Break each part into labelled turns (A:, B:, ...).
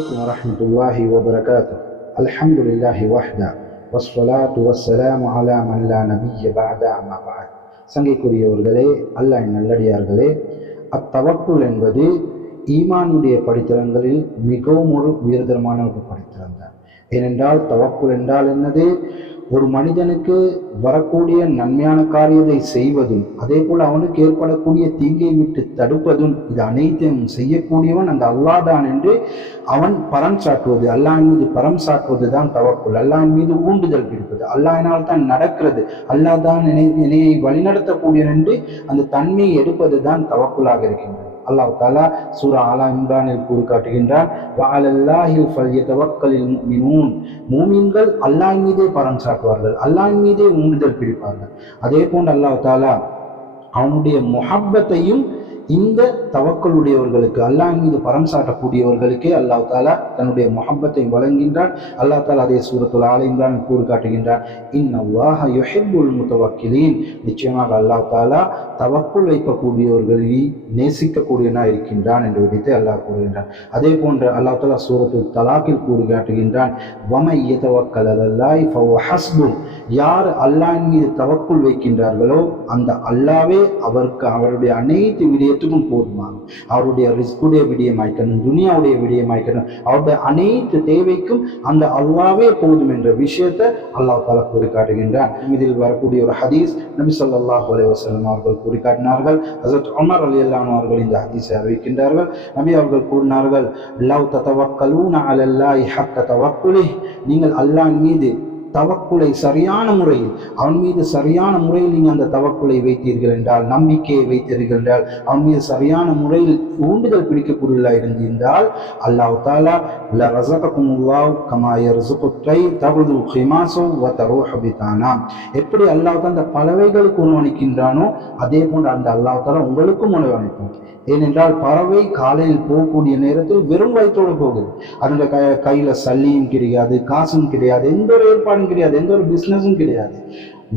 A: عليكم ورحمة الله وبركاته الحمد لله وحده والصلاة والسلام على من لا نبي بعد أما بعد சங்கைக்குரியவர்களே அல்லாஹ் நல்லடியார்களே அத்தவக்குள் என்பது ஈமானுடைய படித்தளங்களில் மிகவும் ஒரு உயர்தரமான ஒரு படித்தளம் தான் ஏனென்றால் தவக்குள் என்றால் என்னது ஒரு மனிதனுக்கு வரக்கூடிய நன்மையான காரியத்தை செய்வதும் அதே போல் அவனுக்கு ஏற்படக்கூடிய தீங்கை விட்டு தடுப்பதும் இது அனைத்தையும் செய்யக்கூடியவன் அந்த அல்லாதான் என்று அவன் பரம் சாட்டுவது. அல்லாஹ் மீது பரம் சாட்டுவது தான் தவக்குள் அல்லாஹின் மீது ஊண்டுதல் பிடிப்பது அல்லாஹினால் தான் நடக்கிறது? அல்லாஹ் தான் இணையை வழிநடத்தக்கூடியவன் என்று அந்த தன்மையை எடுப்பது தான் தவக்குள்ளாக இருக்கின்றது. அல்லாஹ் தாலா சூரா ஆலா இம்ரானில் கூறு காட்டுகின்றான் மூமின்கள் அல்லாஹ் மீதே பரம் சாட்டுவார்கள் அல்லாஹ் மீதே உண்டுதல் பிடிப்பார்கள். அதே போன்று அல்லாஹ் தாலா அவனுடைய முஹப்பத்தையும் இந்த தவக்களுடையவர்களுக்கு அல்லாஹ் மீது பரம் சாட்டக்கூடியவர்களுக்கே அல்லாஹ் தாலா தன்னுடைய மொஹப்பத்தை வழங்குகின்றான். அல்லாஹ் தாலா அதே சூரத்துல ஆலயம்தான் கூறு காட்டுகின்றான். இன்னல்லாஹ யொஹிபுல் முத்தவக்கிலீன். நிச்சயமாக அல்லாஹ் தாலா தவக்குள் வைக்கக்கூடியவர்களை நேசிக்கக்கூடியனா இருக்கின்றான் என்று விடுத்து அல்லாஹ் கூறுகின்றான். அதே போன்று அல்லாஹ் தாலா சூரத்து தலாக்கில் கூறு காட்டுகின்றான். வமை எதவக்கல் அதல்லாய் ஹஸ்பு யார் அல்லாஹின் மீது தவக்குள் வைக்கின்றார்களோ அந்த அல்லாவே அவருக்கு அவருடைய அனைத்து விடயத்துக்கும் போதுமாகும் அவருடைய ரிஸ்குடைய விடயமாய்க்கணும் துனியாவுடைய விடயமாய்க்கணும். அவருடைய அனைத்து தேவைக்கும் அந்த அல்லாவே போதும் என்ற விஷயத்தை அல்லாஹ் தாலா கூறி காட்டுகின்றான் இதில் வரக்கூடிய ஒரு ஹதீஸ் நபி சொல்லாஹ் அலி வசலம் அவர்கள் கூறி காட்டினார்கள் ஹசரத் உமர் அலி அல்லானு அவர்கள் இந்த ஹதீஸை அறிவிக்கின்றார்கள். நபி அவர்கள் கூறினார்கள் லவ் தத்தவக்கலூன அலல்லாஹி ஹக்க தவக்குலி நீங்கள் அல்லாஹ் மீது தவக்குலை சரியான முறையில் அவன் மீது சரியான முறையில் நீங்கள் அந்த தவக்குலை வைத்தீர்கள் என்றால் நம்பிக்கையை வைத்தீர்கள் என்றால் அவன் மீது சரியான முறையில் தூண்டுதல் பிடிக்கக்கூடியதாக இருந்திருந்தால் அல்லாஹ் தாலா ல ரசகக்குமுல்லாவ் கமாயர் சுகுத்தை தகுது ஹிமாசோ வ தரோஹபிதானா எப்படி அல்லாஹ் அந்த பறவைகளுக்கு உணவளிக்கின்றானோ அதே போன்று அந்த அல்லாஹ் தாலா உங்களுக்கும் உணவளிப்போம் ஏனென்றால் பறவை காலையில் போகக்கூடிய நேரத்தில் வெறும் வயிற்றோடு போகுது. அதனுடைய க கையில் சல்லியும் கிடையாது காசும் கிடையாது எந்த ஒரு ஏற்பாடும் கிடையாது எந்த ஒரு பிஸ்னஸும் கிடையாது.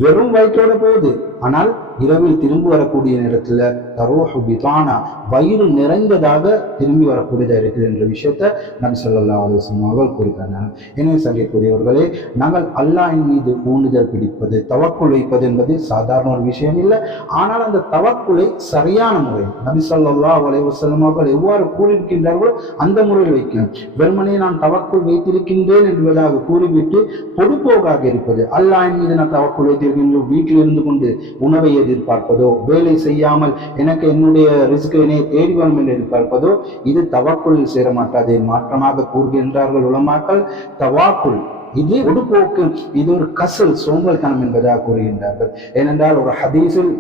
A: வெறும் வயிற்றோட போகுது. ஆனால் இரவில் திரும்பி வரக்கூடிய நேரத்தில் தரோஹு பிதானா வயிறு நிறைந்ததாக திரும்பி வரக்கூடியதாக இருக்குது என்ற விஷயத்த நபி சொல்லா அலுவலம் அவர்கள் குறிப்பிட்டார்கள் எனவே சங்கைக்குரியவர்களே நாங்கள் அல்லாஹின் மீது ஊண்டுதல் பிடிப்பது தவக்குள் வைப்பது என்பது சாதாரண ஒரு விஷயம் இல்லை. ஆனால் அந்த தவக்குலை சரியான முறை நபி சொல்லா அலைவசல்லம் அவர்கள் எவ்வாறு கூறியிருக்கின்றார்களோ அந்த முறையில் வைக்கணும் வெறுமனே நான் தவக்குள் வைத்திருக்கின்றேன் என்பதாக கூறிவிட்டு பொதுப்போக்காக இருப்பது அல்லாஹின் மீது நான் தவக்குள் வைத்திருக்கின்றோம் வீட்டில் இருந்து கொண்டு உணவை எதிர்பார்ப்பதோ வேலை செய்யாமல் எனக்கு என்னுடைய ரிஸ்கினை தேடி வரும் என்று எதிர்பார்ப்பதோ இது தவாக்குள் சேரமாட்டாது. மாற்றமாக கூறுகின்றார்கள் உலமாக்கள் தவாக்குள் இது ஒடுபோக்கு இது ஒரு கசல் சோம்பல்தனம் என்பதாக கூறுகின்றார்கள். ஏனென்றால் ஒரு ஹதீஸில்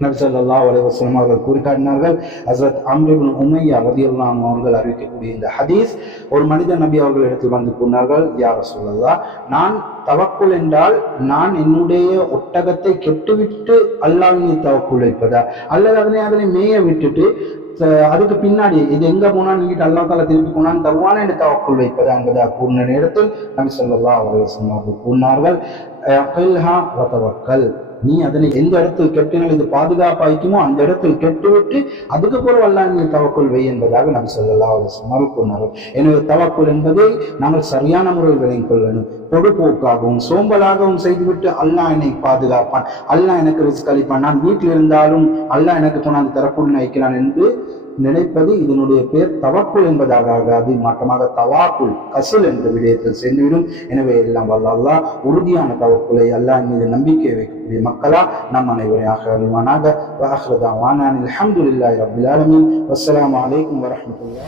A: நபிசல்லா அலைவசலம் அவர்கள் கூறிக்காட்டினார்கள். ஹசரத் அம்ரிபின் உமையா ரதியுல்லாம் அவர்கள் அறிவிக்கக்கூடிய இந்த ஹதீஸ் ஒரு மனித நபி அவர்கள் இடத்தில் வந்து கூறினார்கள் யார சொல்லலாம் நான் தவக்குள் என்றால் நான் என்னுடைய ஒட்டகத்தை கெட்டுவிட்டு அல்லாஹ் தவக்குள் வைப்பதா? அல்லது அதனை அதனை மேய விட்டுட்டு அதுக்கு பின்னாடி இது எங்க போனா நீங்க அல்லா தால திருப்பி போனான்? தருவான என்று தவக்குள் வைப்பதா? என்பதா கூறின நேரத்தில் நபி சொல்லா அவர்கள் சொன்னார்கள் கூறினார்கள் நீ அதனை எந்த இடத்தில் கெட்டினால் இது பாதுகாப்பாய்க்குமோ அந்த இடத்தில் கெட்டுவிட்டு அதுக்கு பிறகு அல்லா நீ தவக்குள் வை என்பதாக நாம் சொல்லலாம் அவர்கள் கூறினார்கள் எனவே தவக்குள் என்பதை நாங்கள் சரியான முறையில் விளங்கிக் கொள்ளணும். வேண்டும் பொதுப்போக்காகவும் சோம்பலாகவும் செய்துவிட்டு அல்லாஹ் என்னை பாதுகாப்பான். அல்லாஹ் எனக்கு ரிஸ்க் அளிப்பான். நான் வீட்டில் இருந்தாலும் அல்லாஹ் எனக்கு கொண்டாந்து தரக்குள் வைக்கிறான் என்று நினைப்பது இதனுடைய பேர் தவக்குள் என்பதாக ஆகாது. மாற்றமாக தவாக்குள் கசல் என்ற விடயத்தில் சேர்ந்துவிடும். எனவே எல்லாம் வல்ல உறுதியான தவக்குலை அல்லா மீது நம்பிக்கை வைக்கக்கூடிய மக்களா நம் அனைவரையாக அருள்வானாக வாஹ்ரதா வானானில் அஹமதுல்லாஹி ரபில் ஆலமின். வஸ்ஸலாமு வலைக்கம் வரமத்துல்லா